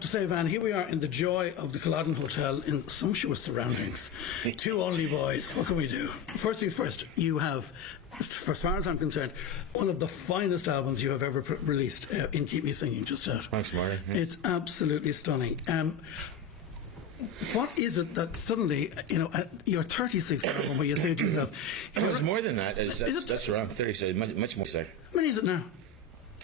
have to say, Van, here we are in the joy of the Culloden Hotel in sumptuous surroundings. Two only boys. What can we do? First things first, you have, for as far as I'm concerned, one of the finest albums you have ever released in Keep Me Singing, just out. Thanks, Marty. Yeah. It's absolutely stunning. What is it that suddenly, at your 36th album, where you say to yourself... It was more than that. That's wrong. 36, much more so. How many is it now?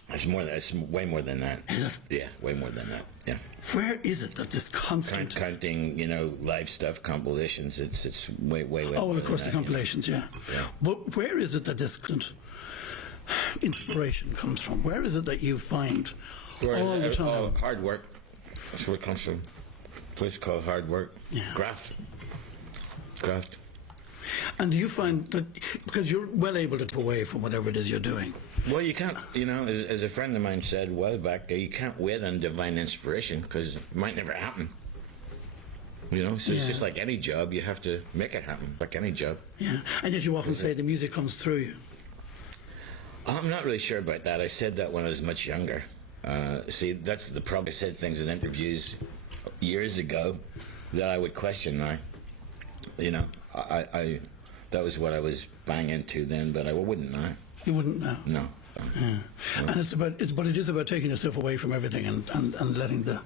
It's way more than that. Is it? Yeah, way more than that. Yeah. Where is it that this constant... Counting, live stuff, compilations, it's way Oh, well, of course, the compilations, yeah. But where is it that this inspiration comes from? Where is it that you find all the time? Hard work. That's where it comes from. A place called hard work. Yeah. Graft. And do you find that, because you're well able to go away from whatever it is you're doing? Well, you can't, as a friend of mine said a while back, you can't wait on divine inspiration because it might never happen. So it's just like any job, you have to make it happen, like any job. Yeah, and yet you often say the music comes through you. I'm not really sure about that. I said that when I was much younger. See, that's the problem. I said things in interviews years ago that I would question now. I that was what I was bang into then, but I wouldn't now. You wouldn't now? No. Yeah. No. And it is about taking yourself away from everything and letting the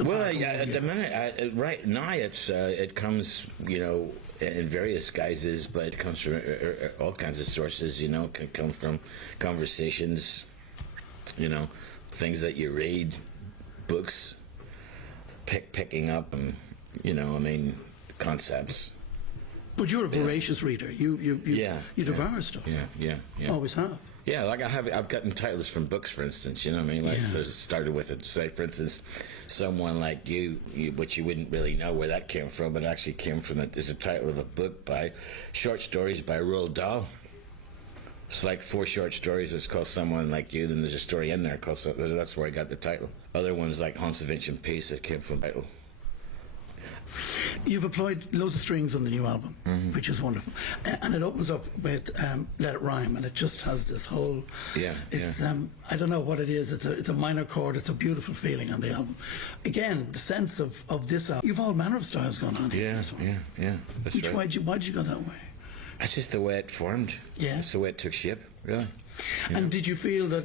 well, at the minute, right now it comes, in various guises, but it comes from all kinds of sources. It can come from conversations, things that you read, books, picking up, and concepts. But you're a voracious reader. You devour stuff. Yeah. Always have. Yeah, like I've gotten titles from books, for instance. So it started with it. Say, for instance, Someone Like You, which you wouldn't really know where that came from, but it actually came from it. There's a title of a book by short stories by Roald Dahl. It's like 4 short stories. It's called Someone Like You. Then there's a story in there called. That's where I got the title. Other ones like Haunts of Ancient Peace that came from the title. You've applied loads of strings on the new album, which is wonderful, and it opens up with "Let It Rhyme," and it just has this whole. It's I don't know what it is. It's a minor chord. It's a beautiful feeling on the album. Again, the sense of this album. You've all manner of styles going on here. Yeah. That's right. Why'd you go that way? That's just the way it formed. Yeah. It's the way it took shape. Really. And did you feel that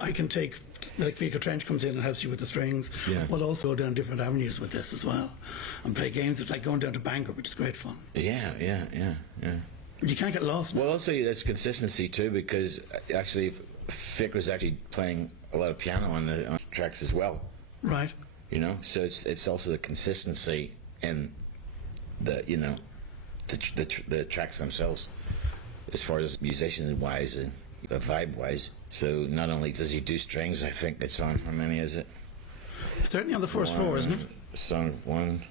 I can take, like Fiacre Trench comes in and helps you with the strings, but also go down different avenues with this as well, and play games? It's like going down to Bangor, which is great fun. Yeah. You can't get lost. Well, also there's consistency too, because actually Fiacre's actually playing a lot of piano on the tracks as well. Right. So it's also the consistency in the the tracks themselves, as far as musician wise and vibe wise. So not only does he do strings, I think it's on, how many is it? Certainly on the first 4, isn't it? Song 1,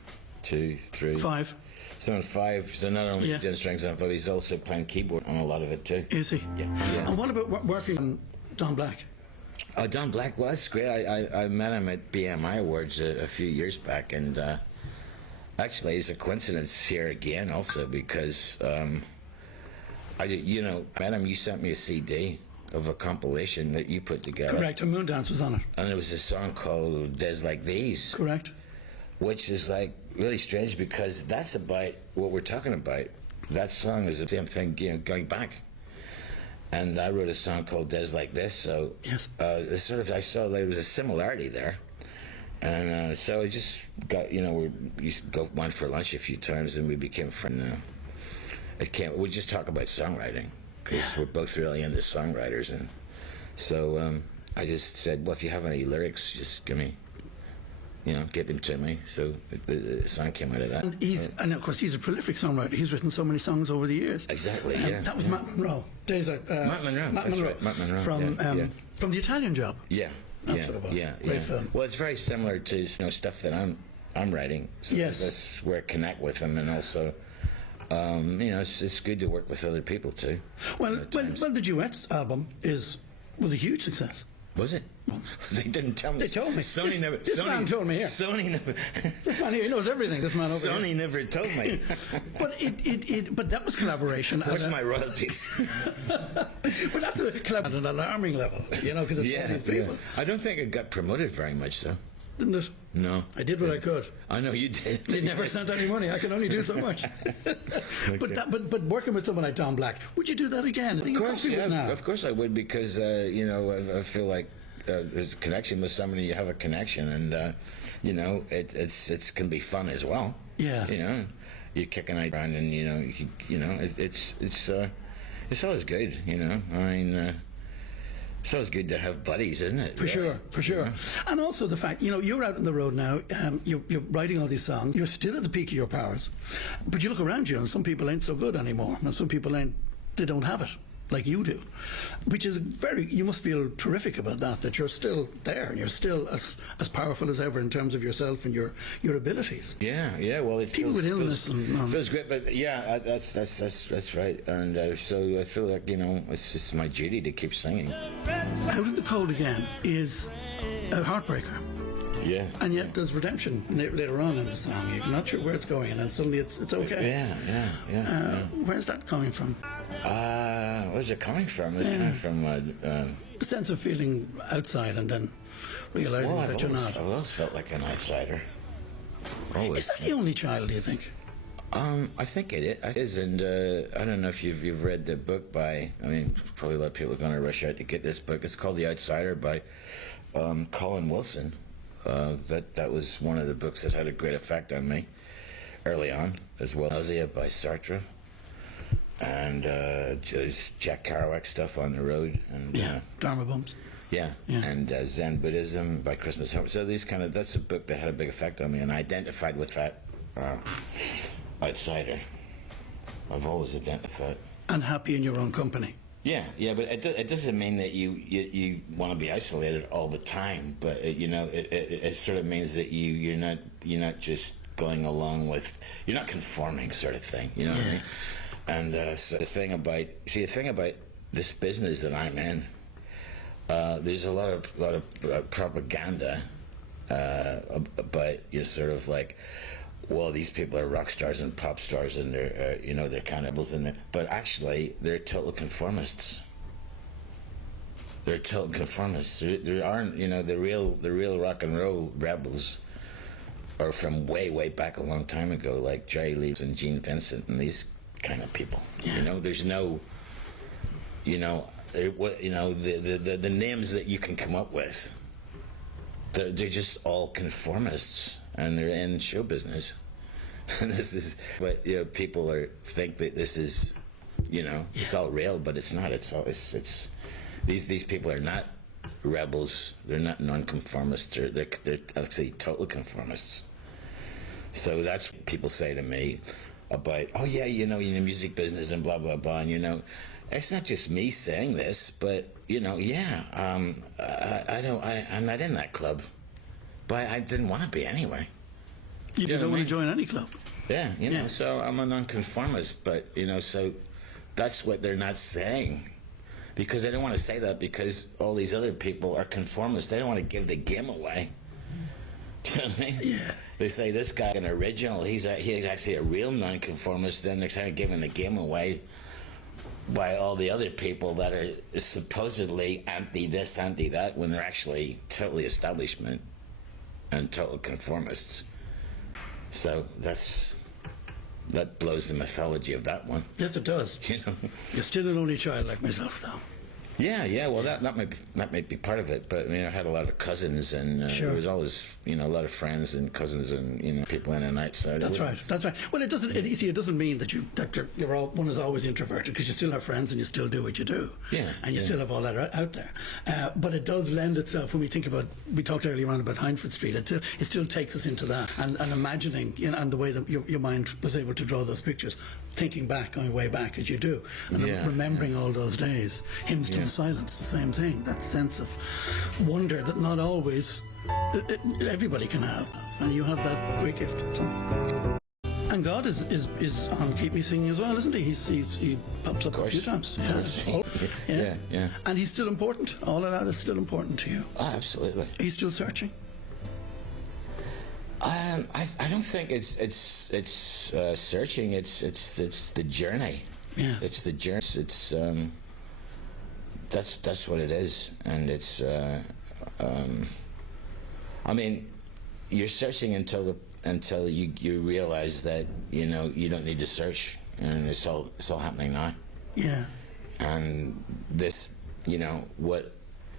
2, 3, 5. So on 5. So not only doing strings on 5, he's also playing keyboard on a lot of it too. Is he? Yeah. And what about working on Don Black? Oh, Don Black was great. I met him at BMI Awards a few years back, and actually it's a coincidence here again also, because I met him. You sent me a CD of a compilation that you put together. Correct, and Moondance was on it. And there was a song called Days Like These. Correct. Which is like really strange, because that's about what we're talking about. That song is the same thing, going back. And I wrote a song called Days Like This, so yes. I saw there was a similarity there. And so I just got, we used to go for lunch a few times, and we became friends. We just talk about songwriting, because we're both really into songwriters, and so I just said, well, if you have any lyrics, just give me, get them to me. So the song came out of that. And of course he's a prolific songwriter. He's written so many songs over the years. Exactly. Yeah. That was Matt Monro. Matt Monro. That's right. Matt Monro. From The Italian Job. Yeah. That's what it was. Great film. Well, it's very similar to stuff that I'm writing. So yes. That's where I connect with them, and also. It's good to work with other people too. Well, the Duets album was a huge success. Was it? They didn't tell me. They told me. This man told me here. Sony never. This man here, he knows everything. This man over Sony never told me. But that was collaboration. Where's my royalties? But that's a collaboration at an alarming level, because it's all these people. I don't think it got promoted very much, though. didn't it? No. I did what I could. I know you did. They never sent any money. I can only do so much. Okay. But working with someone like Tom Black, would you do that again? Of course, yeah. Of course I would, because you know, I feel like there's a connection with somebody. You have a connection, and you know, it can be fun as well. Yeah. You know, you're kicking around, and you know, it's always good. You know, I mean. It's always good to have buddies, isn't it? For sure, for sure. And also the fact, you know, you're out on the road now, you're writing all these songs, you're still at the peak of your powers, but you look around you and some people ain't so good anymore, and some people they don't have it like you do, which is you must feel terrific about that you're still there and you're still as powerful as ever in terms of yourself and your abilities. Yeah, well, it people with illness feels great, but yeah, that's right, and so I feel like, you know, it's just my duty to keep singing. Out in the Cold Again is a heartbreaker. Yeah. And yet there's redemption later on in the song. You're not sure where it's going, and then suddenly it's okay. Yeah. Where's that coming from? Where's it coming from? It's coming from the sense of feeling outside and then realizing that you're not. I've always felt like an outsider. Always. Is that the only child, do you think? I think it is, and I don't know if you've read the book by. I mean, probably a lot of people are going to rush out to get this book. It's called The Outsider by Colin Wilson. That was one of the books that had a great effect on me early on, as well. Nausea by Sartre, and just Jack Kerouac stuff on the road, and Dharma Bums. Yeah, and Zen Buddhism by Christmas Home. So that's a book that had a big effect on me, and I identified with that outsider. I've always identified. And happy in your own company. Yeah, but it doesn't mean that you want to be isolated all the time. But it sort of means that you're not just going along with, you're not conforming, sort of thing. You know what I mean? And so the thing about this business that I'm in, there's a lot of propaganda about you sort of like, well, these people are rock stars and pop stars, and they're cannibals, but actually they're total conformists. They're total conformists. There aren't, the real rock and roll rebels are from way back a long time ago, like Jerry Lee and Gene Vincent and these kind of people. Yeah. There's no, the names that you can come up with. They're just all conformists. And they're in show business, and this is. But people think that this is, it's all real, but it's not. It's these people are not rebels. They're not nonconformists. They're actually total conformists. So that's what people say to me about, oh yeah, in the music business and blah blah blah, and it's not just me saying this, but I'm not in that club. But I didn't want to be anyway. You don't want to join any club. Yeah, so I'm a nonconformist, but, so that's what they're not saying. Because they don't want to say that because all these other people are conformists. They don't want to give the game away. Do you know what I mean? Yeah. They say this guy, an original, he's actually a real nonconformist, then they're kind of giving the game away by all the other people that are supposedly anti this, anti that, when they're actually totally establishment and total conformists. So that blows the mythology of that one. Yes, it does. You're still an only child like myself, though. Yeah. Well, that might be part of it. But I had a lot of cousins, and sure. There was always a lot of friends and cousins and people in and out. So that's right. Well, it doesn't. It doesn't mean that one is always introverted, because you still have friends and you still do what you do. Yeah. And you still have all that out there. But it does lend itself, when we think about, we talked earlier on about Hindford Street. It still takes us into that and imagining, and the way that your mind was able to draw those pictures, thinking back, going way back as you do, and remembering all those days. Hymns to the Silence, the same thing. That sense of wonder that not always everybody can have, and you have that great gift. So. And God is on Keep Me Singing as well, isn't he? He pops up a few times. Yeah. And he's still important. All of that is still important to you. Oh, absolutely. Are you still searching? I don't think it's searching. It's the journey. Yeah. It's the journey. It's that's what it is, and it's. you're searching until you realize that you don't need to search, and it's all happening now. Yeah. And this, what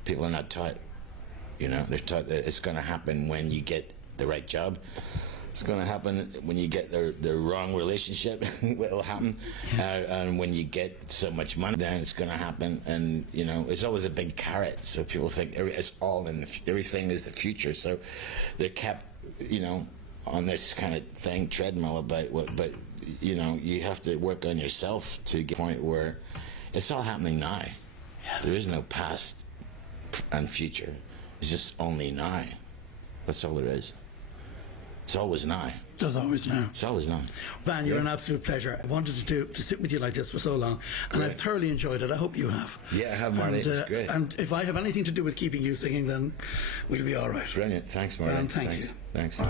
people are not taught. They're taught that it's going to happen when you get the right job. It's going to happen when you get the wrong relationship. It'll happen, and when you get so much money, then it's going to happen. And it's always a big carrot. So people think it's all everything is the future. So they're kept, on this kind of treadmill about what. But you have to work on yourself to get to the point where it's all happening now. Yeah. There is no past and future. It's just only now. That's all there is. It's always now. Does always now. It's always now. Van, you're an absolute pleasure. I wanted to sit with you like this for so long, and I've thoroughly enjoyed it. I hope you have. Yeah, I have, Marty. It's great. And if I have anything to do with keeping you singing, then we'll be all right. Brilliant. Thanks, Marty. Van, thank you. Thanks.